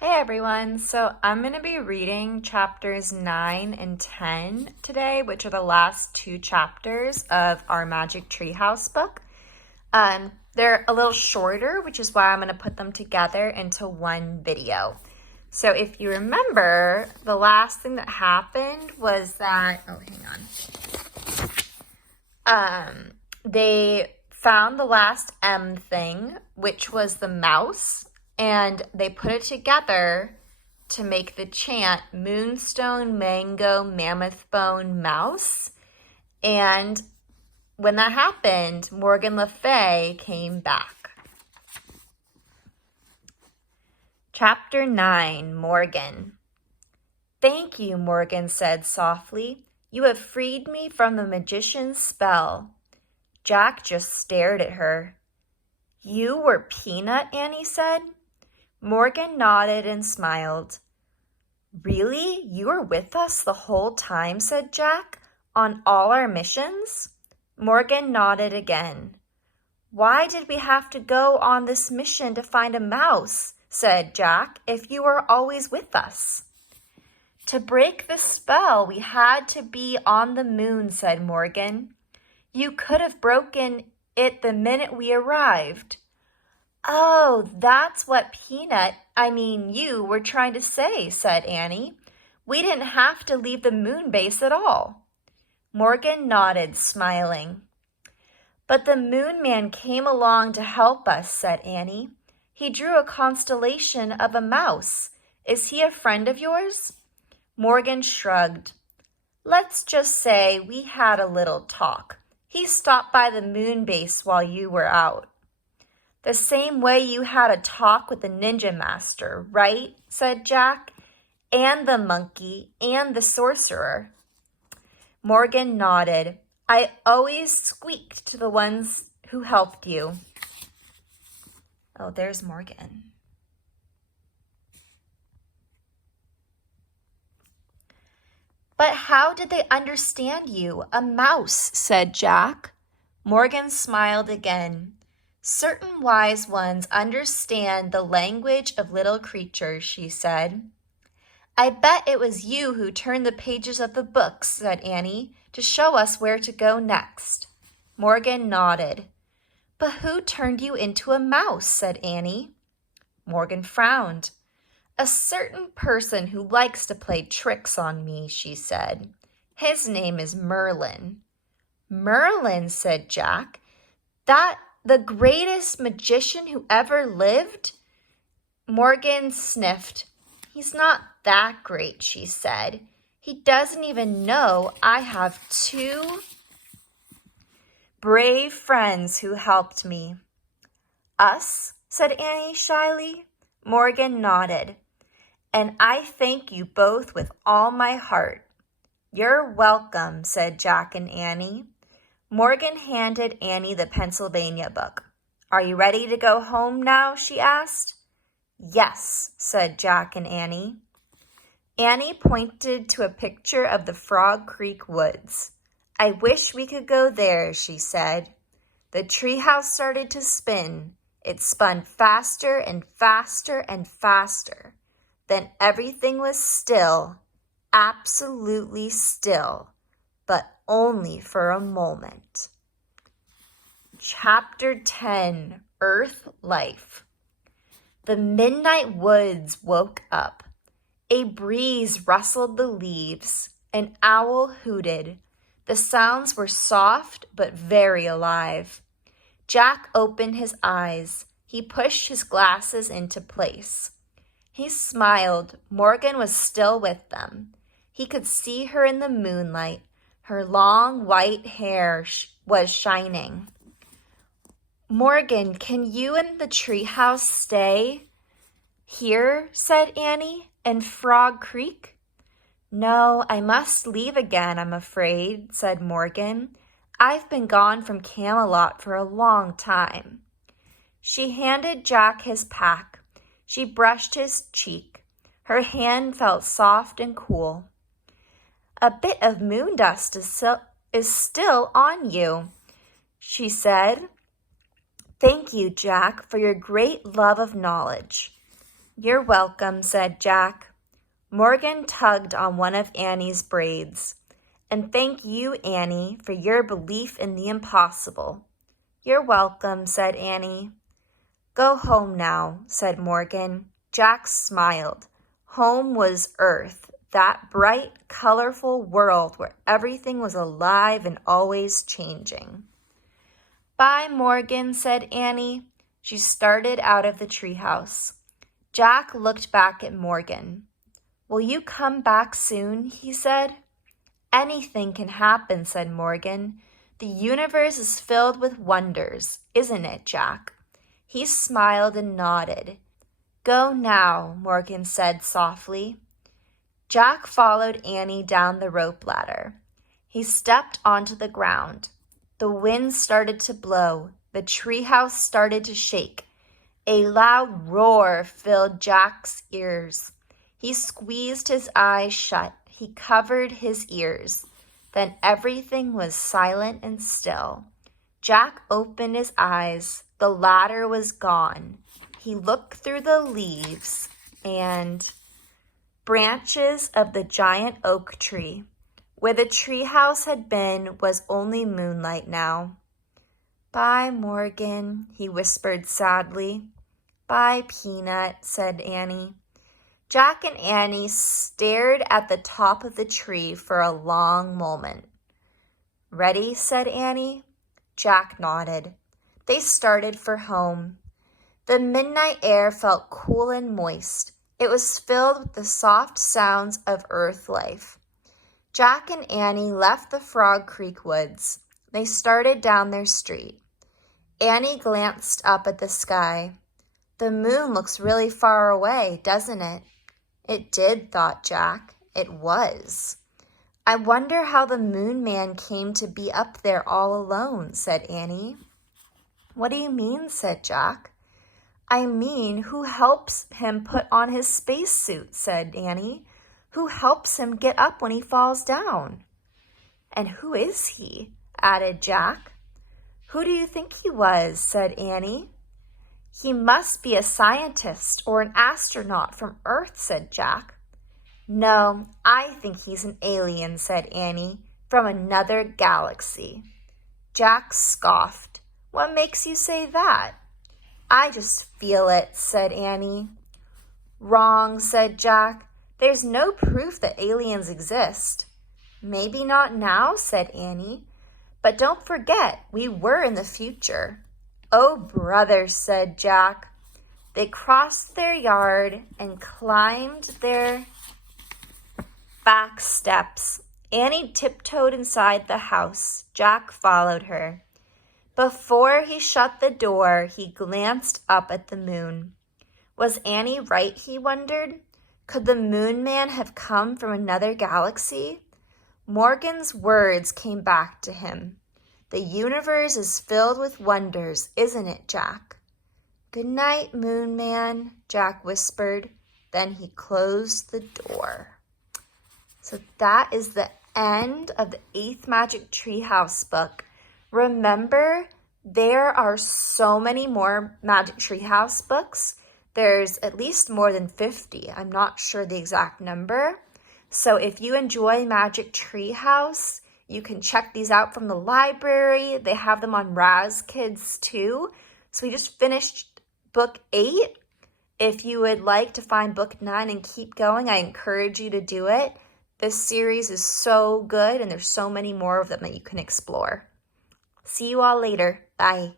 Hey everyone, so I'm going to be reading chapters 9 and 10 today, which are the last two chapters of our Magic Treehouse book. They're a little shorter, which is why I'm going to put them together into one video. So if you remember, the last thing that happened was that, they found the last M thing, which was the mouse, and they put it together to make the chant Moonstone, Mango, Mammoth Bone, Mouse. And when that happened, Morgan Le Fay came back. Chapter 9, Morgan. "Thank you," Morgan said softly. "You have freed me from the magician's spell." Jack just stared at her. "You were Peanut?" Annie said. Morgan nodded and smiled. "Really? You were with us the whole time?" said Jack. "On all our missions?" Morgan nodded again. "Why did we have to go on this mission to find a mouse?" said Jack, "if you were always with us?" "To break the spell, we had to be on the moon," said Morgan. "You could have broken it the minute we arrived." "Oh, that's what you were trying to say," said Annie. "We didn't have to leave the moon base at all." Morgan nodded, smiling. "But the moon man came along to help us," said Annie. "He drew a constellation of a mouse. Is he a friend of yours?" Morgan shrugged. "Let's just say we had a little talk. He stopped by the moon base while you were out." "The same way you had a talk with the ninja master, right?" said Jack. "And the monkey and the sorcerer." Morgan nodded. "I always squeaked to the ones who helped you." Oh, there's Morgan. "But how did they understand you? A mouse," said Jack. Morgan smiled again. "Certain wise ones understand the language of little creatures," she said. "I bet it was you who turned the pages of the books," said Annie, "to show us where to go next." Morgan nodded. "But who turned you into a mouse?" said Annie. Morgan frowned. "A certain person who likes to play tricks on me," she said. "His name is Merlin." "Merlin," said Jack. "That the greatest magician who ever lived?" Morgan sniffed. "He's not that great," she said. "He doesn't even know I have two brave friends who helped me." "Us?" said Annie shyly. Morgan nodded. "And I thank you both with all my heart." "You're welcome," said Jack and Annie. Morgan handed Annie the Pennsylvania book. "Are you ready to go home now?" she asked. "Yes," said Jack and Annie. Annie pointed to a picture of the Frog Creek woods. "I wish we could go there," she said. The treehouse started to spin. It spun faster and faster and faster. Then everything was still, absolutely still, but only for a moment. Chapter 10, Earth Life. The midnight woods woke up. A breeze rustled the leaves. An owl hooted. The sounds were soft but very alive. Jack opened his eyes. He pushed his glasses into place. He smiled. Morgan was still with them. He could see her in the moonlight. Her long white hair was shining. "Morgan, can you and the treehouse stay here?" said Annie. "In Frog Creek?" "No, I must leave again, I'm afraid," said Morgan. "I've been gone from Camelot for a long time." She handed Jack his pack. She brushed his cheek. Her hand felt soft and cool. "A bit of moon dust is still on you," she said. "Thank you, Jack, for your great love of knowledge." You're welcome, said Jack. Morgan tugged on one of Annie's braids. And thank you, Annie, for your belief in the impossible. You're welcome, said Annie. Go home now, said Morgan. Jack smiled. Home was Earth, that bright, colorful world where everything was alive and always changing. Bye, Morgan, said Annie. She started out of the treehouse. Jack looked back at Morgan. Will you come back soon? He said. Anything can happen, said Morgan. The universe is filled with wonders, isn't it, Jack? He smiled and nodded. Go now, Morgan said softly. Jack followed Annie down the rope ladder. He stepped onto the ground. The wind started to blow. The treehouse started to shake. A loud roar filled Jack's ears. He squeezed his eyes shut. He covered his ears. Then everything was silent and still. Jack opened his eyes. The ladder was gone. He looked through the leaves and branches of the giant oak tree. Where the treehouse had been was only moonlight now. Bye, Morgan, he whispered sadly. Bye, Peanut, said Annie. Jack and Annie stared at the top of the tree for a long moment. Ready, said Annie. Jack nodded. They started for home. The midnight air felt cool and moist. It was filled with the soft sounds of earth life. Jack and Annie left the Frog Creek woods. They started down their street. Annie glanced up at the sky. The moon looks really far away, doesn't it? It did, thought Jack. It was. I wonder how the Moon Man came to be up there all alone, said Annie. What do you mean, said Jack. I mean, who helps him put on his spacesuit, said Annie. Who helps him get up when he falls down? And who is he? Added Jack. Who do you think he was? Said Annie. He must be a scientist or an astronaut from Earth, said Jack. No, I think he's an alien, said Annie, from another galaxy. Jack scoffed. What makes you say that? I just feel it, said Annie. Wrong, said Jack. There's no proof that aliens exist. Maybe not now, said Annie. But don't forget, we were in the future. Oh, brother, said Jack. They crossed their yard and climbed their back steps. Annie tiptoed inside the house. Jack followed her. Before he shut the door, he glanced up at the moon. Was Annie right, he wondered? Could the Moon Man have come from another galaxy? Morgan's words came back to him. The universe is filled with wonders, isn't it, Jack? Good night, Moon Man, Jack whispered. Then he closed the door. So that is the end of the 8th Magic Treehouse book. Remember, there are so many more Magic Treehouse books. There's at least more than 50. I'm not sure the exact number. So if you enjoy Magic Treehouse, you can check these out from the library. They have them on Raz Kids too. So we just finished book 8. If you would like to find book 9 and keep going, I encourage you to do it. This series is so good and there's so many more of them that you can explore. See you all later. Bye.